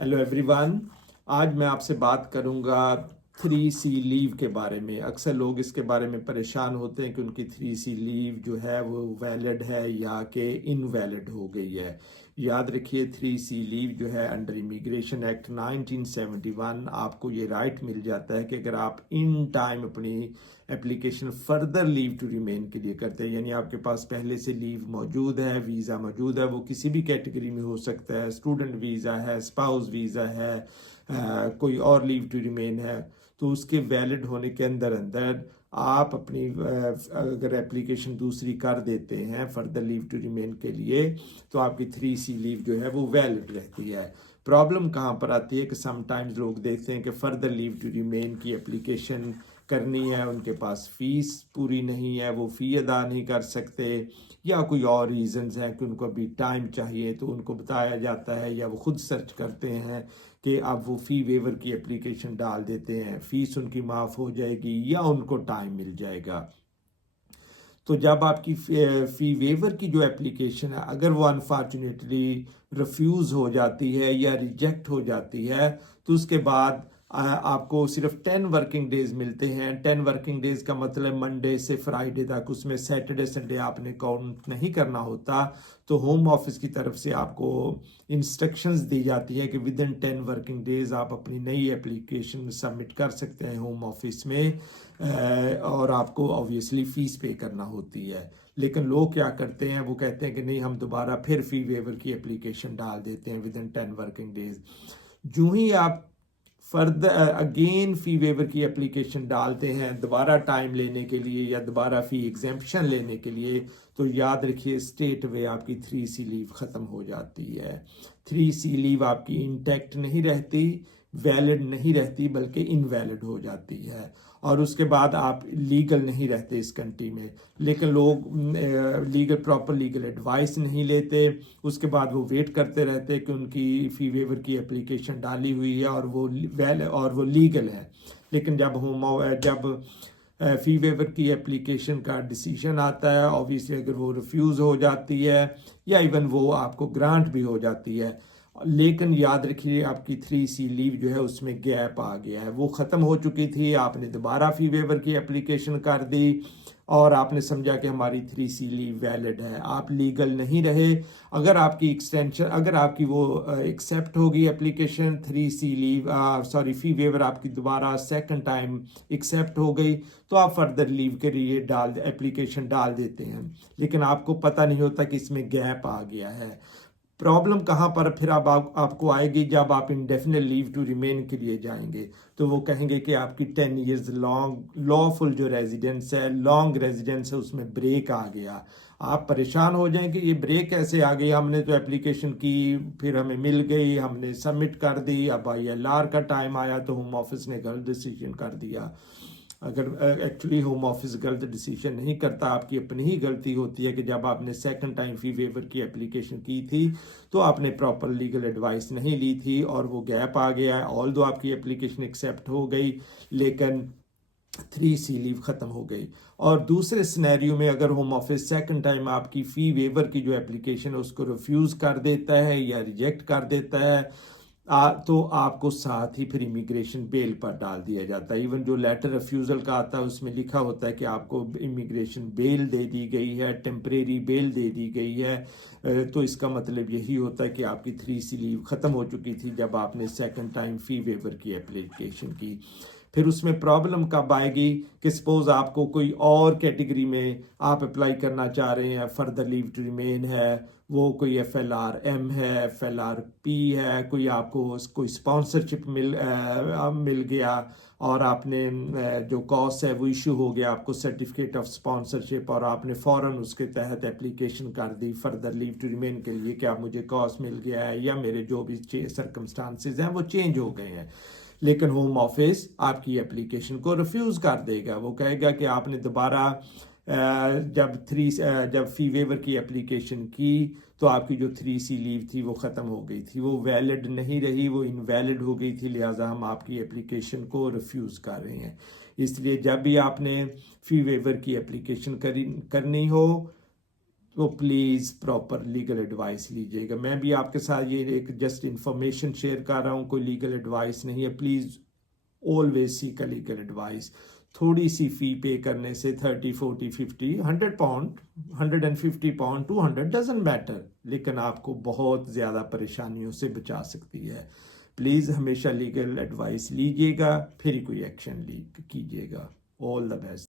Hello everyone. आज मैं आपसे बात करूंगा 3C लीव के बारे में। अक्सर लोग इसके बारे में परेशान होते हैं कि उनकी 3C लीव जो है वो वैलिड है या कि इनवैलिड हो गई है। याद रखिए 3C लीव जो है अंडर इमिग्रेशन एक्ट 1971 आपको ये राइट मिल जाता है कि अगर आप इन टाइम अपनी application further leave to remain के लिए करते हैं, यानी आपके पास पहले से लीव मौजूद है, वीज़ा मौजूद है, वो किसी भी कैटेगरी में हो सकता है, स्टूडेंट वीज़ा है, स्पाउस वीज़ा है, कोई और लीव टू रिमेन है, तो उसके वैलिड होने के अंदर अंदर आप अपनी अगर एप्लीकेशन दूसरी कर देते हैं फर्दर लीव टू रिमेन के लिए तो आपकी 3C लीव जो है वो वैलिड रहती है। प्रॉब्लम कहाँ पर आती है कि समटाइम्स लोग देखते हैं कि फर्दर लीव टू रिमेन की एप्लीकेशन करनी है, उनके पास फीस पूरी नहीं है, वो फ़ी अदा नहीं कर सकते, या कोई और रीज़न्स हैं कि उनको अभी टाइम चाहिए, तो उनको बताया जाता है या वो खुद सर्च करते हैं कि अब वो फ़ी वेवर की एप्लीकेशन डाल देते हैं, फ़ीस उनकी माफ़ हो जाएगी या उनको टाइम मिल जाएगा। तो जब आपकी फ़ी वेवर की जो एप्लीकेशन है अगर वो अनफॉर्चुनेटली रिफ्यूज़ हो जाती है या रिजेक्ट हो जाती है तो उसके बाद आपको सिर्फ 10 वर्किंग डेज मिलते हैं। 10 वर्किंग डेज का मतलब मंडे से फ्राइडे तक, उसमें सैटरडे संडे आपने काउंट नहीं करना होता। तो होम ऑफिस की तरफ से आपको इंस्ट्रक्शंस दी जाती है कि विद इन 10 वर्किंग डेज आप अपनी नई एप्लीकेशन सबमिट कर सकते हैं होम ऑफिस में, और आपको ऑब्वियसली फ़ीस पे करना होती है। लेकिन लोग क्या करते हैं, वो कहते हैं कि नहीं, हम दोबारा फिर फ़ी वेवर की एप्लीकेशन डाल देते हैं विद इन 10 वर्किंग डेज। जो ही आप फर्दर अगेन फ़ी वेवर की एप्लीकेशन डालते हैं दोबारा टाइम लेने के लिए या दोबारा फ़ी एग्जेम्पशन लेने के लिए, तो याद रखिए स्ट्रेट वे आपकी 3C लीव ख़त्म हो जाती है। 3C लीव आपकी इंटैक्ट नहीं रहती, वैलिड नहीं रहती, बल्कि इनवैलिड हो जाती है और उसके बाद आप लीगल नहीं रहते इस कंट्री में। लेकिन लोग प्रॉपर लीगल एडवाइस नहीं लेते, उसके बाद वो वेट करते रहते कि उनकी फ़ी वेवर की एप्लीकेशन डाली हुई है और वो लीगल है। लेकिन जब फ़ी वेवर की एप्लीकेशन का डिसीजन आता है, ऑब्वियसली अगर वो रिफ्यूज़ हो जाती है या इवन वो आपको ग्रांट भी हो जाती है, लेकिन याद रखिए आपकी 3C लीव जो है उसमें गैप आ गया है, वो ख़त्म हो चुकी थी, आपने दोबारा फ़ी वेवर की एप्लीकेशन कर दी और आपने समझा कि हमारी 3C लीव वैलिड है, आप लीगल नहीं रहे। अगर आपकी वो एक्सेप्ट होगी एप्लीकेशन 3C लीव फ़ी वेवर आपकी दोबारा सेकंड टाइम एक्सेप्ट हो गई तो आप फर्दर लीव के लिए एप्लीकेशन डाल देते हैं, लेकिन आपको पता नहीं होता कि इसमें गैप आ गया है। प्रॉब्लम कहाँ पर फिर अब आपको आएगी जब आप इंडेफिनिट लीव टू रिमेन के लिए जाएंगे, तो वो कहेंगे कि आपकी 10 ईयर्स लॉन्ग लॉफुल जो रेजिडेंस है, लॉन्ग रेजिडेंस है, उसमें ब्रेक आ गया। आप परेशान हो जाएंगे ये ब्रेक कैसे आ गई, हमने तो एप्लीकेशन की, फिर हमें मिल गई, हमने सबमिट कर दी, अब ILR का टाइम आया तो होम ऑफिस ने गलत डिसीजन कर दिया। अगर एक्चुअली होम ऑफिस गलत डिसीजन नहीं करता, आपकी अपनी ही गलती होती है कि जब आपने सेकंड टाइम फ़ी वेवर की एप्लीकेशन की थी तो आपने प्रॉपर लीगल एडवाइस नहीं ली थी और वो गैप आ गया है। ऑल दो आपकी एप्लीकेशन एक्सेप्ट हो गई लेकिन 3C लीव ख़त्म हो गई। और दूसरे सिनेरियो में अगर होम ऑफिस सेकंड टाइम आपकी फ़ी वेवर की जो एप्लीकेशन है उसको रिफ्यूज़ कर देता है या रिजेक्ट कर देता है, तो आपको साथ ही फिर इमिग्रेशन बेल पर डाल दिया जाता है। इवन जो लेटर रिफ्यूज़ल का आता है उसमें लिखा होता है कि आपको इमिग्रेशन बेल दे दी गई है, टेम्परेरी बेल दे दी गई है। तो इसका मतलब यही होता है कि आपकी 3C लीव ख़त्म हो चुकी थी जब आपने सेकंड टाइम फ़ी वेवर की एप्लीकेशन की। फिर उसमें प्रॉब्लम कब आएगी कि सपोज आपको कोई और कैटेगरी में आप अप्लाई करना चाह रहे हैं, फर्दर लीव टू रिमेन है, वो कोई FLRM है, FLRP है, कोई आपको कोई स्पॉन्सरशिप मिल गया और आपने जो कॉस्ट है वो इशू हो गया आपको सर्टिफिकेट ऑफ स्पॉन्सरशिप, और आपने फ़ौरन उसके तहत एप्लीकेशन कर दी फर्दर लीव टू रिमेन के लिए कि आप मुझे कॉस्ट मिल गया है या मेरे जो भी सर्कमस्टांसिस हैं वो चेंज हो गए हैं। लेकिन होम ऑफिस आपकी एप्लीकेशन को रिफ्यूज़ कर देगा, वो कहेगा कि आपने दोबारा जब फ़ी वेवर की एप्लीकेशन की तो आपकी जो 3C लीव थी वो ख़त्म हो गई थी, वो वैलिड नहीं रही, वो इनवैलिड हो गई थी, लिहाजा हम आपकी एप्लीकेशन को रिफ्यूज़ कर रहे हैं। इसलिए जब भी आपने फ़ी वेवर की एप्लीकेशन करनी हो तो प्लीज़ प्रॉपर लीगल एडवाइस लीजिएगा। मैं भी आपके साथ ये एक जस्ट इंफॉर्मेशन शेयर कर रहा हूँ, कोई लीगल एडवाइस नहीं है। Please always seek a legal advice. थोड़ी सी फ़ी पे करने से 30, 40, 50, 100 पाउंड, 150 पाउंड, 200 डजेंट मैटर, लेकिन आपको बहुत ज़्यादा परेशानियों से बचा सकती है। प्लीज़ हमेशा लीगल एडवाइस लीजिएगा, फिर ही कोई एक्शन कीजिएगा। All the best.